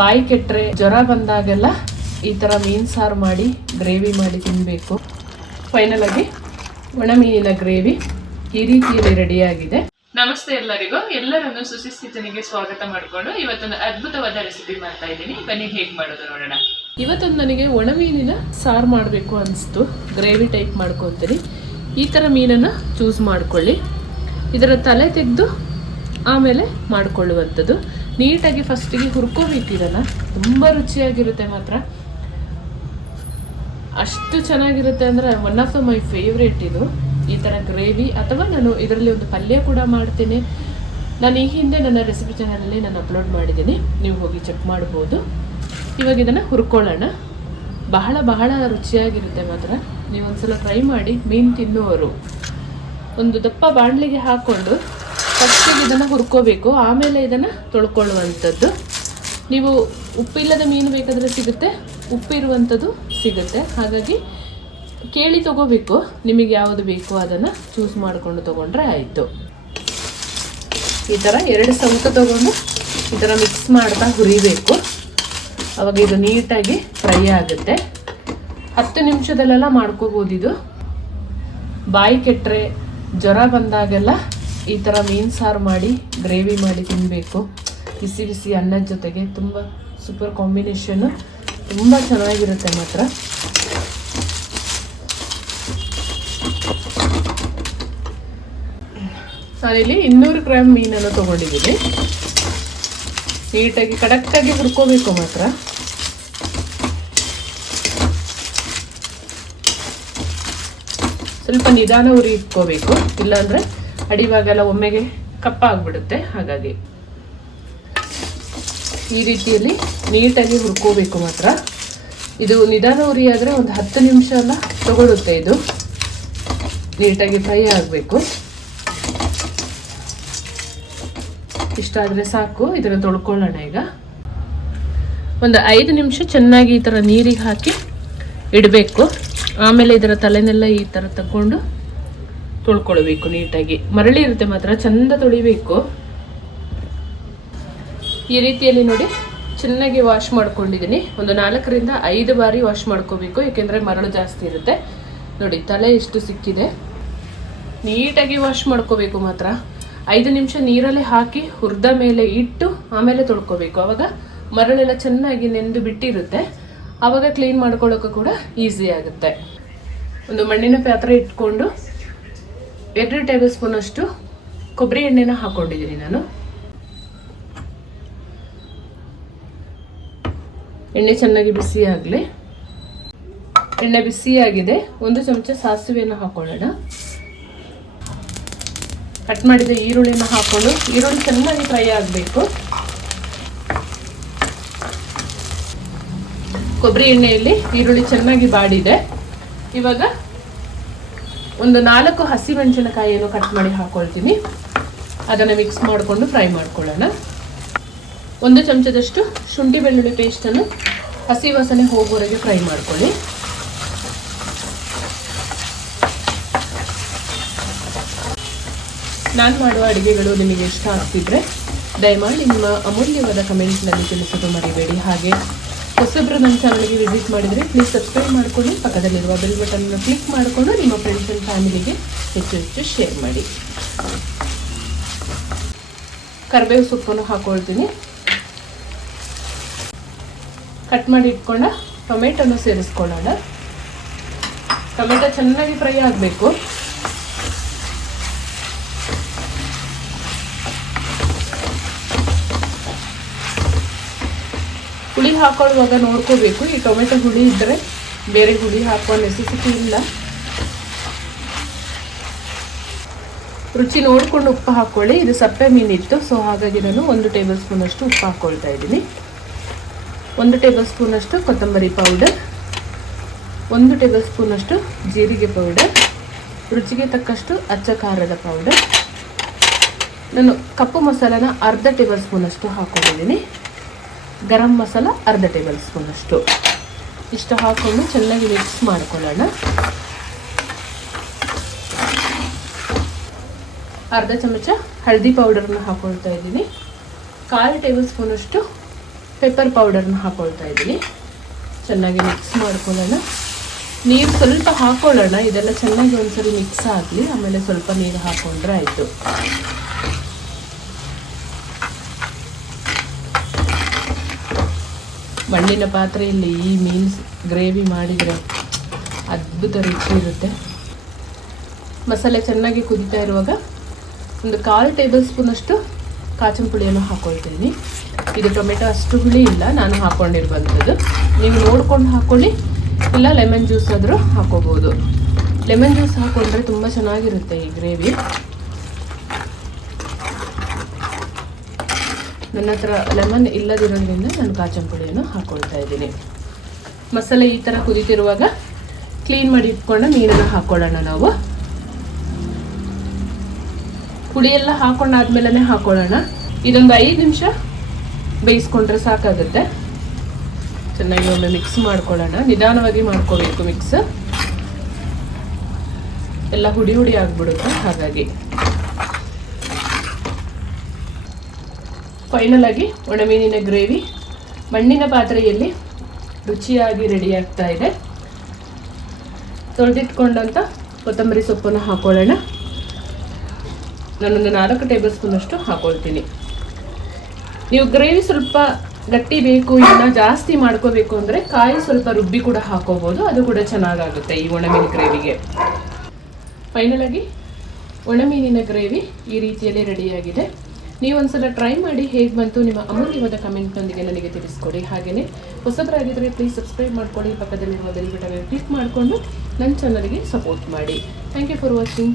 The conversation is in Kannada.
ಬಾಯಿ ಕೆಟ್ಟರೆ ಜ್ವರ ಬಂದಾಗೆಲ್ಲ ಈ ಥರ ಮೀನು ಸಾರು ಮಾಡಿ ಗ್ರೇವಿ ಮಾಡಿ ತಿನ್ನಬೇಕು. ಫೈನಲ್ ಆಗಿ ಒಣ ಮೀನಿನ ಗ್ರೇವಿ ಈ ರೀತಿಯಲ್ಲಿ ರೆಡಿಯಾಗಿದೆ. ನಮಸ್ತೆ ಎಲ್ಲರನ್ನು ಸುಸಿಸ್ ಕಿಚನ್ಗೆ ಸ್ವಾಗತ ಮಾಡಿಕೊಂಡು ಇವತ್ತೊಂದು ಅದ್ಭುತವಾದ ರೆಸಿಪಿ ಮಾಡ್ತಾ ಇದ್ದೀನಿ. ಬನ್ನಿ ಹೇಗೆ ಮಾಡೋದು ನೋಡೋಣ. ಇವತ್ತೊಂದು ನನಗೆ ಒಣ ಮೀನಿನ ಸಾರು ಮಾಡಬೇಕು ಅನಿಸ್ತು. ಗ್ರೇವಿ ಟೈಪ್ ಮಾಡ್ಕೊತೀನಿ. ಈ ಥರ ಮೀನನ್ನು ಚೂಸ್ ಮಾಡ್ಕೊಳ್ಳಿ. ಇದರ ತಲೆ ತೆಗೆದು ಆಮೇಲೆ ಮಾಡಿಕೊಳ್ಳುವಂಥದ್ದು. ನೀಟಾಗಿ ಫಸ್ಟಿಗೆ ಹುರ್ಕೋಬೇಕಿದನ್ನು. ತುಂಬ ರುಚಿಯಾಗಿರುತ್ತೆ, ಮಾತ್ರ ಅಷ್ಟು ಚೆನ್ನಾಗಿರುತ್ತೆ ಅಂದರೆ one of the my favourite ಇದು. ಈ ಥರ ಗ್ರೇವಿ ಅಥವಾ ನಾನು ಇದರಲ್ಲಿ ಒಂದು ಪಲ್ಯ ಕೂಡ ಮಾಡ್ತೀನಿ. ನಾನು ಈ ಹಿಂದೆ ನನ್ನ ರೆಸಿಪಿ ಚಾನಲಲ್ಲಿ ನಾನು ಅಪ್ಲೋಡ್ ಮಾಡಿದ್ದೀನಿ, ನೀವು ಹೋಗಿ ಚೆಕ್ ಮಾಡ್ಬೋದು. ಇವಾಗ ಇದನ್ನು ಹುರ್ಕೊಳ್ಳೋಣ. ಬಹಳ ಬಹಳ ರುಚಿಯಾಗಿರುತ್ತೆ, ಮಾತ್ರ ನೀವು ಒಂದ್ಸಲ ಟ್ರೈ ಮಾಡಿ. ಮೀನು ತಿನ್ನುವವರು ಒಂದು ದಪ್ಪ ಬಾಣಲೆಗೆ ಹಾಕ್ಕೊಂಡು ಫಸ್ಟಿಗೆ ಇದನ್ನು ಹುರ್ಕೋಬೇಕು, ಆಮೇಲೆ ಇದನ್ನು ತೊಳ್ಕೊಳ್ಳುವಂಥದ್ದು. ನೀವು ಉಪ್ಪಿಲ್ಲದ ಮೀನು ಬೇಕಾದರೆ ಸಿಗುತ್ತೆ, ಉಪ್ಪಿರುವಂಥದ್ದು ಸಿಗುತ್ತೆ. ಹಾಗಾಗಿ ಕೇಳಿ ತೊಗೋಬೇಕು, ನಿಮಗೆ ಯಾವುದು ಬೇಕು ಅದನ್ನು ಚೂಸ್ ಮಾಡಿಕೊಂಡು ತೊಗೊಂಡ್ರೆ ಆಯಿತು. ಈ ಥರ 2 ಸೌಟು ತೊಗೊಂಡು ಈ ಥರ ಮಿಕ್ಸ್ ಮಾಡ್ತಾ ಹುರಿಬೇಕು. ಅವಾಗ ಇದು ನೀಟಾಗಿ ಫ್ರೈ ಆಗುತ್ತೆ. 10 ನಿಮಿಷದಲ್ಲೆಲ್ಲ ಮಾಡ್ಕೋಬೋದು. ಇದು ಬಾಯಿ ಕೆಟ್ಟರೆ ಜ್ವರ ಬಂದಾಗೆಲ್ಲ ಈ ಥರ ಮೀನು ಸಾರು ಮಾಡಿ ಗ್ರೇವಿ ಮಾಡಿ ತಿನ್ನಬೇಕು. ಬಿಸಿ ಬಿಸಿ ಅನ್ನದ ಜೊತೆಗೆ ತುಂಬ ಸೂಪರ್ ಕಾಂಬಿನೇಷನ್ನು, ತುಂಬ ಚೆನ್ನಾಗಿರುತ್ತೆ ಮಾತ್ರ. ನಾನಿಲ್ಲಿ 200 ಗ್ರಾಮ್ ಮೀನನ್ನು ತೊಗೊಂಡಿದ್ದೀನಿ. ನೀಟಾಗಿ ಕಡಕ್ಟಾಗಿ ಹುರ್ಕೋಬೇಕು ಮಾತ್ರ. ಸ್ವಲ್ಪ ನಿಧಾನ ಉರಿ ಇಟ್ಕೋಬೇಕು, ಇಲ್ಲಾಂದರೆ ಅಡಿವಾಗೆಲ್ಲ ಒಮ್ಮೆಗೆ ಕಪ್ಪಾಗ್ಬಿಡುತ್ತೆ. ಹಾಗಾಗಿ ಈ ರೀತಿಯಲ್ಲಿ ನೀಟಾಗಿ ಹುರ್ಕೋಬೇಕು ಮಾತ್ರ. ಇದು ನಿಧಾನ ಉರಿ ಆದರೆ ಒಂದು 10 ನಿಮಿಷ ಎಲ್ಲ ತಗೊಳುತ್ತೆ. ಇದು ನೀಟಾಗಿ ಫ್ರೈ ಆಗಬೇಕು. ಇಷ್ಟಾದರೆ ಸಾಕು. ಇದನ್ನು ತೊಳ್ಕೊಳ್ಳೋಣ. ಈಗ ಒಂದು 5 ನಿಮಿಷ ಚೆನ್ನಾಗಿ ಈ ಥರ ನೀರಿಗೆ ಹಾಕಿ ಇಡಬೇಕು. ಆಮೇಲೆ ಇದರ ತಲೆನೆಲ್ಲ ಈ ಥರ ತಗೊಂಡು ತೊಳ್ಕೊಳ್ಬೇಕು ನೀಟಾಗಿ. ಮರಳಿ ಇರುತ್ತೆ ಮಾತ್ರ, ಚೆಂದ ತೊಳಿಬೇಕು. ಈ ರೀತಿಯಲ್ಲಿ ನೋಡಿ ಚೆನ್ನಾಗಿ ವಾಶ್ ಮಾಡ್ಕೊಂಡಿದ್ದೀನಿ. ಒಂದು 4ರಿಂದ 5 ಬಾರಿ ವಾಶ್ ಮಾಡ್ಕೋಬೇಕು, ಏಕೆಂದರೆ ಮರಳು ಜಾಸ್ತಿ ಇರುತ್ತೆ. ನೋಡಿ ತಲೆ ಎಷ್ಟು ಸಿಕ್ಕಿದೆ. ನೀಟಾಗಿ ವಾಶ್ ಮಾಡ್ಕೋಬೇಕು ಮಾತ್ರ. 5 ನಿಮಿಷ ನೀರಲ್ಲೇ ಹಾಕಿ ಹುರಿದ ಮೇಲೆ ಇಟ್ಟು ಆಮೇಲೆ ತೊಳ್ಕೊಬೇಕು. ಆವಾಗ ಮರಳೆಲ್ಲ ಚೆನ್ನಾಗಿ ನೆಂದು ಬಿಟ್ಟಿರುತ್ತೆ. ಆವಾಗ ಕ್ಲೀನ್ ಮಾಡ್ಕೊಳ್ಳೋಕೆ ಕೂಡ ಈಸಿ ಆಗುತ್ತೆ. ಒಂದು ಮಣ್ಣಿನ ಪಾತ್ರೆ ಇಟ್ಕೊಂಡು 2 ಟೇಬಲ್ ಸ್ಪೂನ್ ಅಷ್ಟು ಕೊಬ್ಬರಿ ಎಣ್ಣೆನ ಹಾಕೊಂಡಿದ್ದೀನಿ ನಾನು. ಎಣ್ಣೆ ಚೆನ್ನಾಗಿ ಬಿಸಿ ಆಗಲಿ. ಎಣ್ಣೆ ಬಿಸಿಯಾಗಿದೆ. 1 ಚಮಚ ಸಾಸಿವೆಯನ್ನು ಹಾಕೊಳ್ಳೋಣ. ಕಟ್ ಮಾಡಿದ ಈರುಳ್ಳಿನ ಹಾಕೊಂಡು ಈರುಳ್ಳಿ ಚೆನ್ನಾಗಿ ಫ್ರೈ ಆಗಬೇಕು. ಕೊಬ್ಬರಿ ಎಣ್ಣೆಯಲ್ಲಿ ಈರುಳ್ಳಿ ಚೆನ್ನಾಗಿ ಬಾಡಿದೆ. ಇವಾಗ ಒಂದು 4 ಹಸಿಮೆಣಸಿನಕಾಯಿಯನ್ನು ಕಟ್ ಮಾಡಿ ಹಾಕೊಳ್ತೀನಿ. ಅದನ್ನು ಮಿಕ್ಸ್ ಮಾಡಿಕೊಂಡು ಫ್ರೈ ಮಾಡ್ಕೊಳ್ಳೋಣ. 1 ಚಮಚದಷ್ಟು ಶುಂಠಿ ಬೆಳ್ಳುಳ್ಳಿ ಪೇಸ್ಟನ್ನು ಹಸಿ ವಾಸನೆ ಹೋಗುವವರೆಗೆ ಫ್ರೈ ಮಾಡ್ಕೊಳ್ಳಿ. ನಾನು ಮಾಡುವ ಅಡುಗೆಗಳು ನಿಮಗೆ ಇಷ್ಟ ಆಗ್ತಿದ್ರೆ ದಯಮಾಡಿ ನಿಮ್ಮ ಅಮೂಲ್ಯವಾದ ಕಮೆಂಟ್ನಲ್ಲಿ ತಿಳಿಸೋದು ಮರಿಬೇಡಿ. ಹಾಗೆ ಹೊಸಬ್ರು ನನ್ನ ಚಾನಲ್ಗೆ ವಿಸಿಟ್ ಮಾಡಿದರೆ ಪ್ಲೀಸ್ ಸಬ್ಸ್ಕ್ರೈಬ್ ಮಾಡಿಕೊಂಡು ಪಕ್ಕದಲ್ಲಿರುವ ಬೆಲ್ ಬಟನ್ನ ಕ್ಲಿಕ್ ಮಾಡಿಕೊಂಡು ನಿಮ್ಮ ಫ್ರೆಂಡ್ಸ್ ಆ್ಯಂಡ್ ಫ್ಯಾಮಿಲಿಗೆ ಹೆಚ್ಚು ಶೇರ್ ಮಾಡಿ. ಕರಿಬೇವು ಸೊಪ್ಪನ್ನು ಹಾಕೊಳ್ತೀನಿ. ಕಟ್ ಮಾಡಿ ಇಟ್ಕೊಂಡ ಟೊಮೆಟೊನ ಸೇರಿಸ್ಕೊಳ್ಳೋಣ. ಟೊಮೆಟೊ ಚೆನ್ನಾಗಿ ಫ್ರೈ ಆಗಬೇಕು. ಹುಳಿ ಹಾಕೊಳ್ಳುವಾಗ ನೋಡ್ಕೋಬೇಕು. ಈ ಟೊಮೆಟೊ ಹುಳಿ ಇದ್ದರೆ ಬೇರೆ ಹುಳಿ ಹಾಕುವ ನೆಸೆಸಿಟಿ ಇಲ್ಲ. ರುಚಿ ನೋಡಿಕೊಂಡು ಉಪ್ಪು ಹಾಕ್ಕೊಳ್ಳಿ. ಇದು ಸಪ್ಪೆ ಮೀನಿತ್ತು, ಸೊ ಹಾಗಾಗಿ ನಾನು 1 ಟೇಬಲ್ ಸ್ಪೂನ್ ಅಷ್ಟು ಉಪ್ಪು ಹಾಕ್ಕೊಳ್ತಾ ಇದ್ದೀನಿ. 1 ಟೇಬಲ್ ಸ್ಪೂನ್ ಅಷ್ಟು ಕೊತ್ತಂಬರಿ ಪೌಡರ್, 1 ಟೇಬಲ್ ಸ್ಪೂನ್ ಅಷ್ಟು ಜೀರಿಗೆ ಪೌಡರ್, ರುಚಿಗೆ ತಕ್ಕಷ್ಟು ಅಚ್ಚ ಖಾರದ ಪೌಡರ್. ನಾನು ಕಪ್ಪು ಮಸಾಲಾನ 1/2 ಟೇಬಲ್ ಸ್ಪೂನ್ ಅಷ್ಟು ಹಾಕ್ಕೊಂಡಿದ್ದೀನಿ. ಗರಂ ಮಸಾಲ 1/2 ಟೇಬಲ್ ಸ್ಪೂನ್ ಅಷ್ಟು. ಇಷ್ಟು ಹಾಕ್ಕೊಂಡು ಚೆನ್ನಾಗಿ ಮಿಕ್ಸ್ ಮಾಡ್ಕೊಳ್ಳೋಣ. 1/2 ಚಮಚ ಹಳದಿ ಪೌಡರ್ನ ಹಾಕೊಳ್ತಾ ಇದ್ದೀನಿ. 1/4 ಟೇಬಲ್ ಸ್ಪೂನ್ ಅಷ್ಟು ಪೆಪ್ಪರ್ ಪೌಡರ್ನ ಹಾಕೊಳ್ತಾ ಇದ್ದೀನಿ. ಚೆನ್ನಾಗಿ ಮಿಕ್ಸ್ ಮಾಡ್ಕೊಳ್ಳೋಣ. ನೀರು ಸ್ವಲ್ಪ ಹಾಕೊಳ್ಳೋಣ. ಇದೆಲ್ಲ ಚೆನ್ನಾಗಿ ಒಂದ್ಸರಿ ಮಿಕ್ಸ್ ಆಗಲಿ, ಆಮೇಲೆ ಸ್ವಲ್ಪ ನೀರು ಹಾಕೊಂಡ್ರೆ ಆಯಿತು. ಮಣ್ಣಿನ ಪಾತ್ರೆಯಲ್ಲಿ ಈ ಮೀನ್ಸ್ ಗ್ರೇವಿ ಮಾಡಿದರೆ ಅದ್ಭುತ ರುಚಿ ಇರುತ್ತೆ. ಮಸಾಲೆ ಚೆನ್ನಾಗಿ ಕುದೀತಾ ಇರುವಾಗ ಒಂದು 1/4 ಟೇಬಲ್ ಸ್ಪೂನಷ್ಟು ಕಾಚಂ ಪುಡಿಯನ್ನು ಹಾಕ್ಕೊಳ್ತೀನಿ. ಇದು ಟೊಮೆಟೊ ಅಷ್ಟು ಹುಳಿ ಇಲ್ಲ, ನಾನು ಹಾಕ್ಕೊಂಡಿರುವಂಥದ್ದು. ನೀವು ನೋಡ್ಕೊಂಡು ಹಾಕ್ಕೊಳ್ಳಿ, ಇಲ್ಲ ಲೆಮನ್ ಜ್ಯೂಸ್ ಆದರೂ ಹಾಕ್ಕೋಬೋದು. ಲೆಮನ್ ಜ್ಯೂಸ್ ಹಾಕ್ಕೊಂಡ್ರೆ ತುಂಬ ಚೆನ್ನಾಗಿರುತ್ತೆ ಈ ಗ್ರೇವಿ. ನನ್ನ ಹತ್ರ ಲೆಮನ್ ಇಲ್ಲದಿರೋದ್ರಿಂದ ನಾನು ಕಾಚಂ ಪುಡಿಯನ್ನು ಹಾಕ್ಕೊಳ್ತಾ ಇದ್ದೀನಿ. ಮಸಾಲೆ ಈ ಥರ ಕುದೀತಿರುವಾಗ ಕ್ಲೀನ್ ಮಾಡಿ ಇಟ್ಕೊಂಡು ಮೀನನ್ನು ಹಾಕ್ಕೊಳ್ಳೋಣ. ನಾವು ಪುಡಿ ಎಲ್ಲ ಹಾಕೊಂಡಾದ್ಮೇಲೆ ಹಾಕ್ಕೊಳ್ಳೋಣ. ಇದೊಂದು 5 ನಿಮಿಷ ಬೇಯಿಸ್ಕೊಂಡ್ರೆ ಸಾಕಾಗುತ್ತೆ. ಚೆನ್ನಾಗಿ ಒಮ್ಮೆ ಮಿಕ್ಸ್ ಮಾಡ್ಕೊಳ್ಳೋಣ. ನಿಧಾನವಾಗಿ ಮಾಡ್ಕೋಬೇಕು ಮಿಕ್ಸ್, ಎಲ್ಲ ಹುಡಿ ಹುಡಿ ಆಗಿಬಿಡುತ್ತೆ. ಹಾಗಾಗಿ ಫೈನಲ್ ಆಗಿ ಒಣಮೀನಿನ ಗ್ರೇವಿ ಮಣ್ಣಿನ ಪಾತ್ರೆಯಲ್ಲಿ ರುಚಿಯಾಗಿ ರೆಡಿ ಆಗ್ತಾ ಇದೆ. ತೊಳೆದಿಟ್ಕೊಂಡಂಥ ಕೊತ್ತಂಬರಿ ಸೊಪ್ಪನ್ನು ಹಾಕೊಳ್ಳೋಣ. ನಾನೊಂದು 4 ಟೇಬಲ್ ಸ್ಪೂನಷ್ಟು ಹಾಕೊಳ್ತೀನಿ. ನೀವು ಗ್ರೇವಿ ಸ್ವಲ್ಪ ಗಟ್ಟಿ ಬೇಕು, ಇನ್ನು ಜಾಸ್ತಿ ಮಾಡ್ಕೋಬೇಕು ಅಂದರೆ ಕಾಯಿ ಸ್ವಲ್ಪ ರುಬ್ಬಿ ಕೂಡ ಹಾಕೋಬೋದು, ಅದು ಕೂಡ ಚೆನ್ನಾಗಾಗುತ್ತೆ ಈ ಒಣಮೀನು ಗ್ರೇವಿಗೆ. ಫೈನಲ್ ಆಗಿ ಒಣಮೀನಿನ ಗ್ರೇವಿ ಈ ರೀತಿಯಲ್ಲಿ ರೆಡಿಯಾಗಿದೆ. ನೀವು ಒಂದ್ಸಲ ಟ್ರೈ ಮಾಡಿ ಹೇಗೆ ಬಂತು ನಿಮ್ಮ ಅಮೂಲ್ಯವಾದ ಕಮೆಂಟ್ನೊಂದಿಗೆ ನನಗೆ ತಿಳಿಸ್ಕೊಡಿ. ಹಾಗೆಯೇ ಹೊಸಬರಾಗಿದ್ದರೆ ಪ್ಲೀಸ್ ಸಬ್ಸ್ಕ್ರೈಬ್ ಮಾಡ್ಕೊಳ್ಳಿ. ಪಕ್ಕದಲ್ಲಿರುವ ಬೆಲ್ ಬಟನ್ ಕ್ಲಿಕ್ ಮಾಡಿಕೊಂಡು ನನ್ನ ಚಾನಲ್ಗೆ ಸಪೋರ್ಟ್ ಮಾಡಿ. Thank you for watching.